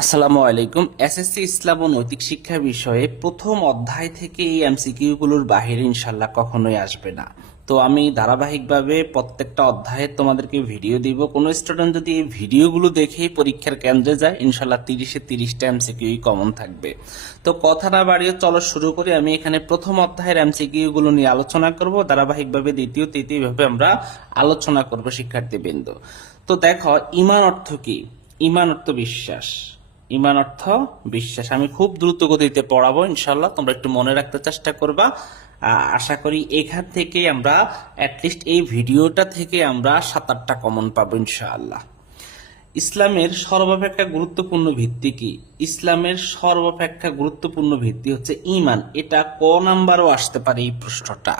আসসালামু আলাইকুম। এসএসসি ইসলাম ও নৈতিক শিক্ষা বিষয়ে প্রথম অধ্যায় থেকে এই এমসিকিউ গুলোর বাহিরে ইনশাল্লাহ কখনোই আসবে না। তো আমি ধারাবাহিকভাবে প্রত্যেকটা অধ্যায়ে তোমাদেরকে ভিডিও দিব। কোনো স্টুডেন্ট যদি এই ভিডিওগুলো দেখেই পরীক্ষার কেন্দ্রে যায়, ইনশাল্লাহ 30-30টা এমসিকিউ কমন থাকবে। তো কথা না বাড়িয়ে চলো শুরু করি। আমি এখানে প্রথম অধ্যায়ের এমসিকিউ গুলো নিয়ে আলোচনা করব, ধারাবাহিকভাবে দ্বিতীয় তৃতীয় ভাবে আমরা আলোচনা করব শিক্ষার্থীবৃন্দ। তো দেখো, ঈমান অর্থ কি? ঈমান অর্থ বিশ্বাস। ঈমান অর্থ বিশ্বাস। আমি খুব দ্রুত গতিতে পড়াবো ইনশাল্লাহ, তোমরা একটু মনে রাখতে চেষ্টা করবা। আশা করি এখান থেকে আমরা অ্যাটলিস্ট এই ভিডিওটা থেকে আমরা 7-8টা কমন পাবো ইনশাআল্লাহ। ইসলামের সর্বাপেক্ষা গুরুত্বপূর্ণ ভিত্তি কি? ইসলামের সর্বাপেক্ষা গুরুত্বপূর্ণ ভিত্তি হচ্ছে ঈমান। এটা ক নাম্বারও আসতে পারে, এই প্রশ্নটা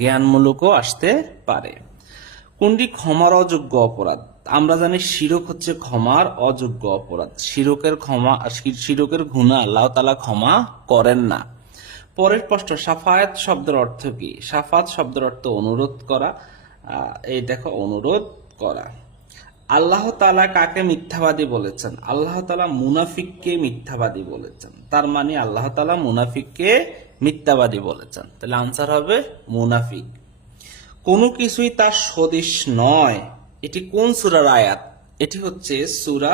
জ্ঞানমূলকও আসতে পারে। কোনটি ক্ষমার অযোগ্য অপরাধ? আমরা জানি শিরক হচ্ছে ক্ষমার অযোগ্য অপরাধ। শিরকের গুনাহ আল্লাহ তাআলা ক্ষমা করেন না। পরের প্রশ্ন, শাফায়াত শব্দের অর্থ কি? শাফাত শব্দের অর্থ অনুরোধ করা। এই দেখো, অনুরোধ করা। আল্লাহ তাআলা কাকে মিথ্যাবাদী বলেছেন? আল্লাহ তাআলা মুনাফিককে মিথ্যাবাদী বলেছেন। তার মানে আল্লাহ তাআলা মুনাফিককে মিথ্যাবাদী বলেছেন, তাহলে আনসার হবে মুনাফিক। কোনো কিছুই তার সদৃশ নয়, এটি কোন সূরার আয়াত? এটি হচ্ছে সূরা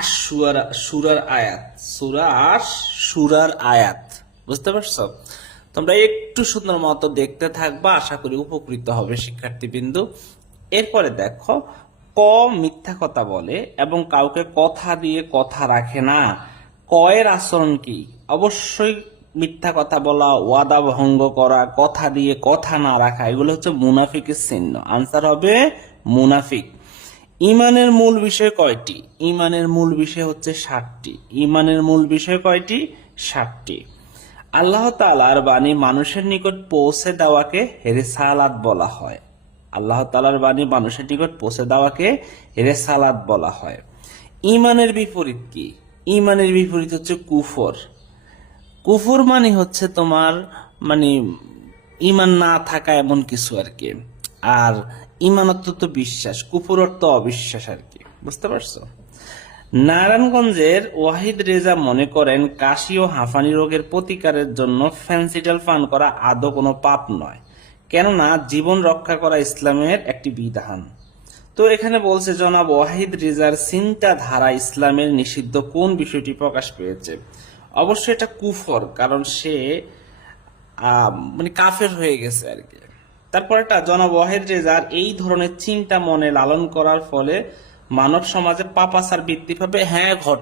আশ-শুরার আয়াত। সূরা আশ-শুরার আয়াত, বুঝতে পারছো? তোমরা একটু সুন্দর মতো দেখতে থাকবা, আশা করি উপকৃত হবে শিক্ষার্থীবৃন্দু। এরপরে দেখো, ক মিথ্যা কথা বলে এবং কাউকে কথা দিয়ে কথা রাখে না। কয়ের আচরণ কি? অবশ্যই মিথ্যা কথা বলা, ওয়াদা ভঙ্গ করা, কথা দিয়ে কথা না রাখা, এগুলো হচ্ছে মুনাফিকের চিহ্ন। আনসার হবে মুনাফিক। ইমানের মূল বিষয় কয়টি? ইমানের মূল বিষয় হচ্ছে 7টি। ইমানের মূল বিষয় কয়টি? 7টি। আল্লাহ তাআলার বাণী মানুষের নিকট পৌঁছে দেওয়াকে রিসালাত বলা হয়। আল্লাহ তাআলার বাণী মানুষের নিকট পৌঁছে দেওয়াকে রিসালাত বলা হয়। ইমানের বিপরীত কি? ইমানের বিপরীত হচ্ছে কুফর। কুফর মানে হচ্ছে তোমার মানে ইমান না থাকা এমন কিছু আর কি। আর ইমান অর্থ তো বিশ্বাস, কুফর অর্থ অবিশ্বাস আর কি, বুঝতে পারছো? নারায়ণগঞ্জের ওয়াহিদ রেজা মনে করেন কাশি ও হাঁফানি রোগের প্রতিকারের জন্য ফেনসিডাল পান করা আদৌ কোনো পাপ নয়, কেননা জীবন রক্ষা করা ইসলামের একটি বিধান। তো এখানে বলছে জনাব ওয়াহিদ রেজার চিন্তাধারা ইসলামের নিষিদ্ধ কোন বিষয়টি প্রকাশ পেয়েছে? অবশ্যই এটা কুফর, কারণ সে মানে কাফের হয়ে গেছে আর কি। তারপর একটা, জনাব ওয়াহিদ রেজার এই ধরনের চিন্তা মনে লালন করার ফলে মানব সমাজে পাপাচার বৃদ্ধি পাবে। হ্যাঁ, ঘটে।